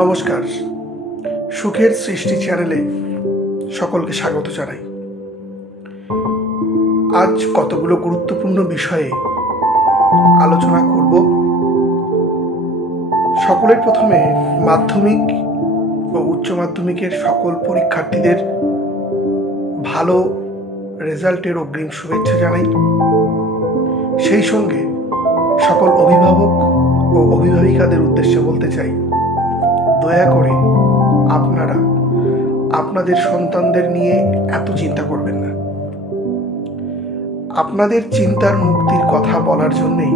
নমস্কার, সুখের সৃষ্টি চ্যানেলে সকলকে স্বাগত জানাই। আজ কতগুলো গুরুত্বপূর্ণ বিষয়ে আলোচনা করব। সকলের প্রথমে মাধ্যমিক ও উচ্চ মাধ্যমিকের সকল পরীক্ষার্থীদের ভালো রেজাল্টের অগ্রিম শুভেচ্ছা জানাই। সেই সঙ্গে সকল অভিভাবক ও অভিভাবিকাদের উদ্দেশ্যে বলতে চাই, দয়া করে আপনারা আপনাদের সন্তানদের নিয়ে এত চিন্তা করবেন না। আপনাদের চিন্তার মুক্তির কথা বলার জন্যই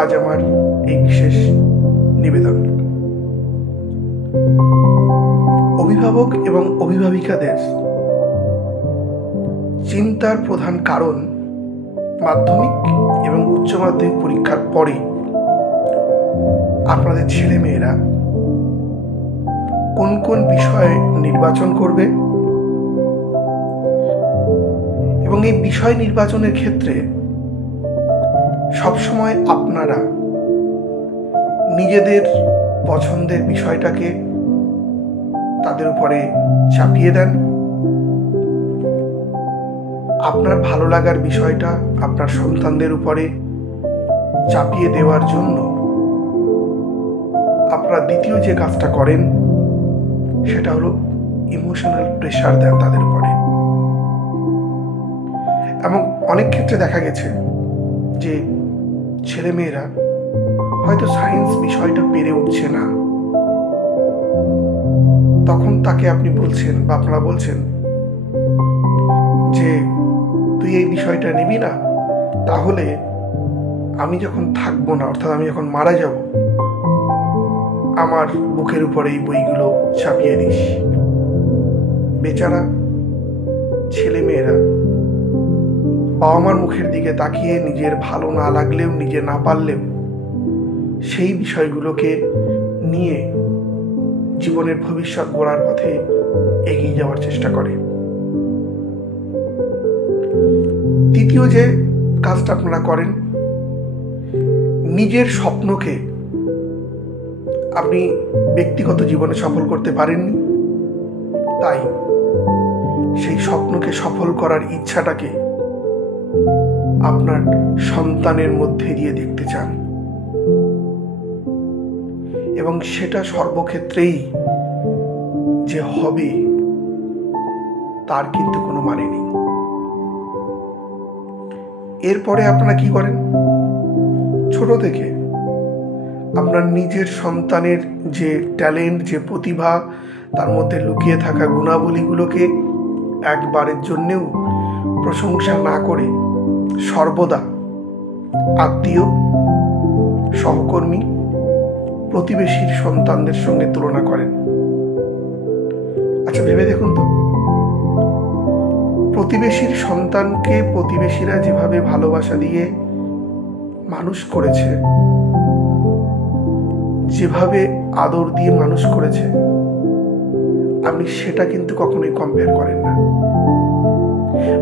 আজ আমার এই বিশেষ নিবেদন। অভিভাবক এবং অভিভাবিকাদের চিন্তার প্রধান কারণ মাধ্যমিক এবং উচ্চ মাধ্যমিক পরীক্ষার পরে আপনাদের ছেলেমেয়েরা কোন কোন বিষয় নির্বাচন করবে এবং এই বিষয় নির্বাচনের ক্ষেত্রে সবসময় আপনারা নিজেদের পছন্দের বিষয়টাকে তাদের উপরে চাপিয়ে দেন। আপনার ভালো লাগার বিষয়টা আপনার সন্তানদের উপরে চাপিয়ে দেওয়ার জন্য আপনারা দ্বিতীয় যে কাজটা করেন সেটা হলো ইমোশনাল প্রেশার দেন তাদের উপরে। এবং অনেক ক্ষেত্রে দেখা গেছে যে ছেলেমেয়েরা হয়তো সায়েন্স বিষয়টা পেরে উঠছে না, তখন তাকে আপনি বলছেন বা আপনারা বলছেন যে তুই এই বিষয়টা নিবি না, তাহলে আমি যখন থাকবো না, অর্থাৎ আমি যখন মারা যাব, আমার বুকের উপরে এই বইগুলো চাপিয়ে দিস। বেচারা ছেলেমেয়েরা বাবা মার মুখের দিকে তাকিয়ে নিজের ভালো না লাগলেও, নিজে না পারলেও সেই বিষয়গুলোকে নিয়ে জীবনের ভবিষ্যৎ গড়ার পথে এগিয়ে যাওয়ার চেষ্টা করে। তৃতীয় যে কাজটা আপনারা করেন, নিজের স্বপ্নকে আপনি ব্যক্তিগত জীবনে সফল করতে পারেননি, তাই সেই স্বপ্নকে সফল করার ইচ্ছাটাকে আপনার সন্তানের মধ্যে দিয়ে দেখতে চান, এবং সেটা সর্বক্ষেত্রেই যে হবে তার কিন্তু কোনো মানে নেই। এরপরে আপনারা কি করেন, ছোট থেকে আপনার নিজের সন্তানের যে ট্যালেন্ট, যে প্রতিভা, তার মধ্যে লুকিয়ে থাকা গুণাবলীগুলোকে একবারের জন্যেও প্রশংসা না করে সর্বদা আত্মীয়, সহকর্মী, প্রতিবেশীর সন্তানদের সঙ্গে তুলনা করেন। আচ্ছা, ভেবে দেখুন তো, প্রতিবেশীর সন্তানকে প্রতিবেশীরা যেভাবে ভালোবাসা দিয়ে মানুষ করেছে, যেভাবে আদর দিয়ে মানুষ করেছে, আপনি সেটা কিন্তু কখনোই কম্পেয়ার করেন না।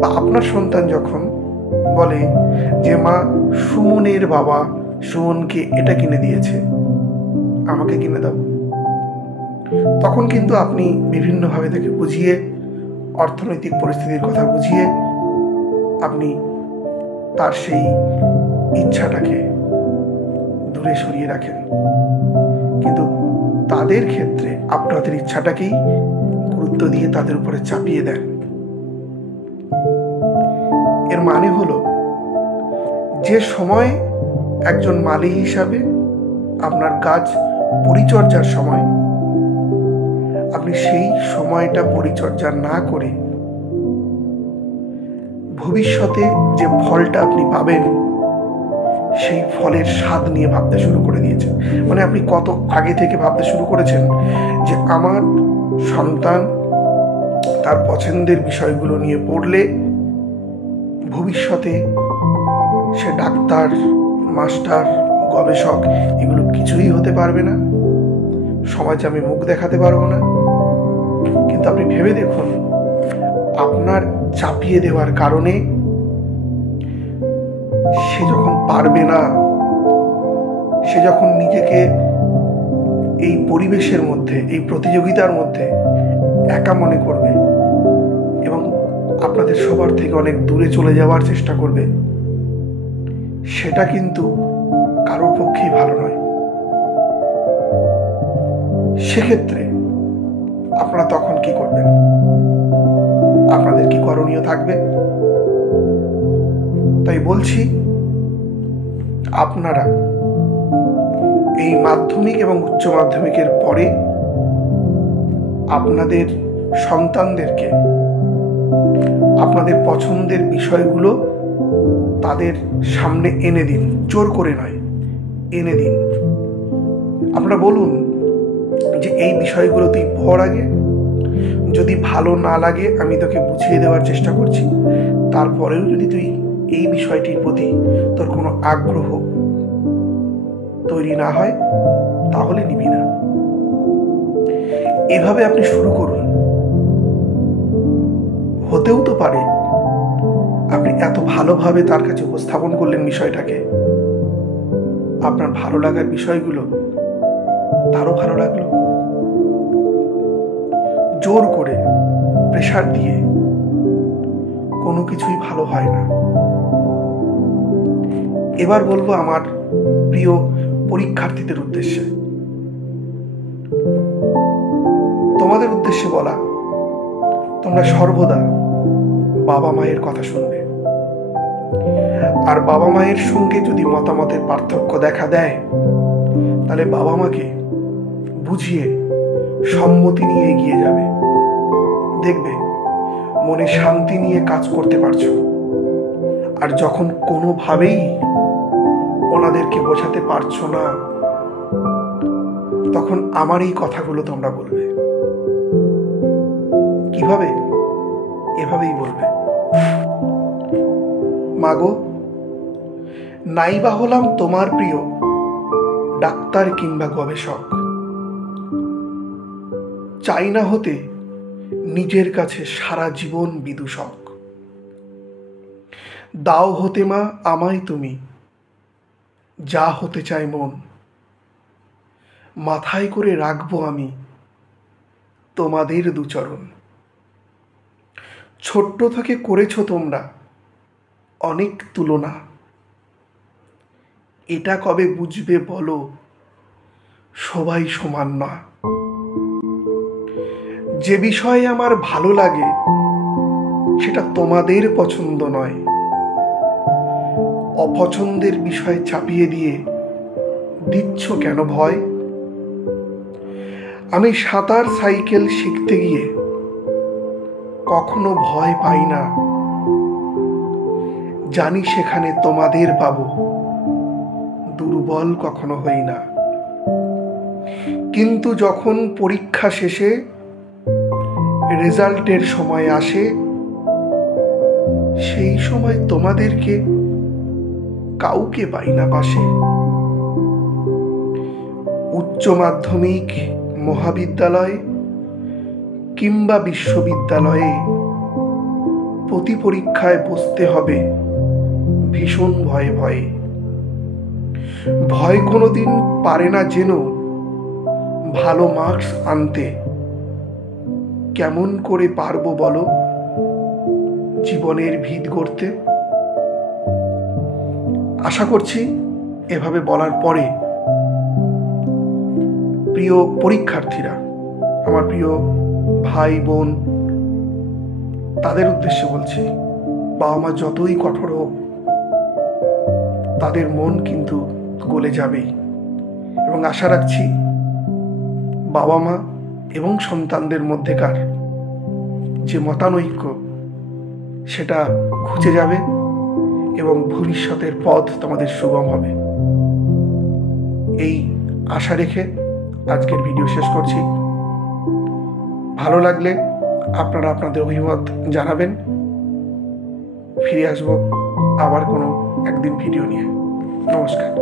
বা আপনার সন্তান যখন বলে যে মা, সুমনের বাবা সুমনকে এটা কিনে দিয়েছে, আমাকে কিনে দাও, তখন কিন্তু আপনি বিভিন্নভাবে তাকে বুঝিয়ে, অর্থনৈতিক পরিস্থিতির কথা বুঝিয়ে আপনি তার সেই ইচ্ছাটাকে দূরে সরিয়ে রাখেন। কিন্তু তাদের ক্ষেত্রে আপনাদের ইচ্ছাটাকেই গুরুত্ব দিয়ে তাদের উপরে চাপিয়ে দেন। এর মানে হলো, যে সময় একজন মালি হিসাবে আপনার কাজ পরিচর্যার সময়, আপনি সেই সময়টা পরিচর্যা না করে ভবিষ্যতে যে ফলটা আপনি পাবেন সেই ফলের স্বাদ নিয়ে ভাবতে শুরু করে দিয়েছেন। মানে আপনি কত আগে থেকে ভাবতে শুরু করেছেন যে আমার সন্তান তার পছন্দের বিষয়গুলো নিয়ে পড়লে ভবিষ্যতে সে ডাক্তার, মাস্টার, গবেষক এগুলো কিছুই হতে পারবে না, সমাজে আমি মুখ দেখাতে পারবো না। কিন্তু আপনি ভেবে দেখুন, আপনার চাপিয়ে দেওয়ার কারণে সে যখন পারবে না, সে যখন নিজেকে এই পরিবেশের মধ্যে, এই প্রতিযোগিতার মধ্যে একা মনে করবে এবং আপনাদের সবার থেকে অনেক দূরে চলে যাওয়ার চেষ্টা করবে, সেটা কিন্তু কারোর পক্ষেই ভালো নয়। সেক্ষেত্রে আপনারা তখন কি করবেন? আপনাদের কি করণীয় থাকবে? তাই বলছি, আপনারা এই মাধ্যমিক এবং উচ্চ মাধ্যমিকের পরে আপনাদের সন্তানদেরকে আপনাদের পছন্দের বিষয়গুলো তাদের সামনে এনে দিন। জোর করে নয়, এনে দিন। আপনারা বলুন যে এই বিষয়গুলো তুই পড় আগে, যদি ভালো না লাগে আমি তোকে বুঝিয়ে দেওয়ার চেষ্টা করছি, তারপরেও যদি তুই এই বিষয়টির প্রতি তোর কোনো আগ্রহ তৈরি না হয় তাহলে নিবি না। এভাবে আপনি শুরু করুন। হতেও তো পারে আপনি এত ভালোভাবে তার কাছে উপস্থাপন করলেন বিষয়টাকে, আপনার ভালো লাগার বিষয়গুলো তারও ভালো লাগলো। জোর করে, প্রেশার দিয়ে কোনো কিছুই ভালো হয় না। এবার বলবো আমার প্রিয় পরীক্ষার্থীদের উদ্দেশ্যে, তোমাদের উদ্দেশ্যে বলা, তোমরা সর্বদা বাবা মায়ের কথা শুনবে। আর বাবা মায়ের সঙ্গে যদি মতামতের পার্থক্য দেখা দেয়, তাহলে বাবা মাকে বুঝিয়ে সম্মতি নিয়ে এগিয়ে যাবে। দেখবে মনে শান্তি নিয়ে কাজ করতে পারছো। আর যখন কোনোভাবেই ওনাদেরকে বোঝাতে পারছো না, তখন আমার এই কথাগুলো তোমরা বলবে। কিভাবে? এভাবেই বলবে, মাগো, নাইবা হলাম তোমার প্রিয় ডাক্তার কিংবা গবেষক, চাই না হতে নিজের কাছে সারা জীবন বিদূষক। দাও হতে মা আমায় তুমি, যা হতে চাই মন, মাথায় করে রাখবো আমি তোমাদের দুচরণ। ছোট্ট থেকে করেছো তোমরা অনেক তুলনা, এটা কবে বুঝবে বলো, সবাই সমান না। যে বিষয়ে আমার ভালো লাগে সেটা তোমাদের পছন্দ নয়। অপছন্দের বিষয় চাপিয়ে দিয়ে দিচ্ছ কেন ভয়? আমি সাঁতার সাইকেল শিখতে গিয়ে কখনো ভয় পাই না, জানি সেখানে তোমাদের পাবো, দুর্বল কখনো হই না। কিন্তু যখন পরীক্ষা শেষে রেজাল্টের সময় আসে, সেই সময় তোমাদেরকে কাউকে পাই না পাশে। উচ্চ মাধ্যমিক, মহাবিদ্যালয় কিংবা বিশ্ববিদ্যালয়ে প্রতি পরীক্ষায় বসতে হবে ভীষণ ভয়ে ভয়ে। ভয় কোনোদিন পারে না যেন ভালো মার্কস আনতে। কেমন করে পারবো বলো জীবনের ভিত গড়তে? আশা করছি এভাবে বলার পরে প্রিয় পরীক্ষার্থীরা, আমার প্রিয় ভাই বোন, তাদের উদ্দেশ্যে বলছি, বাবা মা যতই কঠোর হোক তাদের মন কিন্তু গলে যাবেই। এবং আশা রাখছি বাবা মা এবং সন্তানদের মধ্যেকার যে মতানৈক্য সেটা ঘুচে যাবে এবং ভবিষ্যতের পথ তোমাদের সুগম হবে। এই আশা রেখে আজকের ভিডিও শেষ করছি। ভালো লাগলে আপনারা আপনাদের অভিমত জানাবেন। ফিরে আসবো আবার কোনো একদিন ভিডিও নিয়ে। নমস্কার।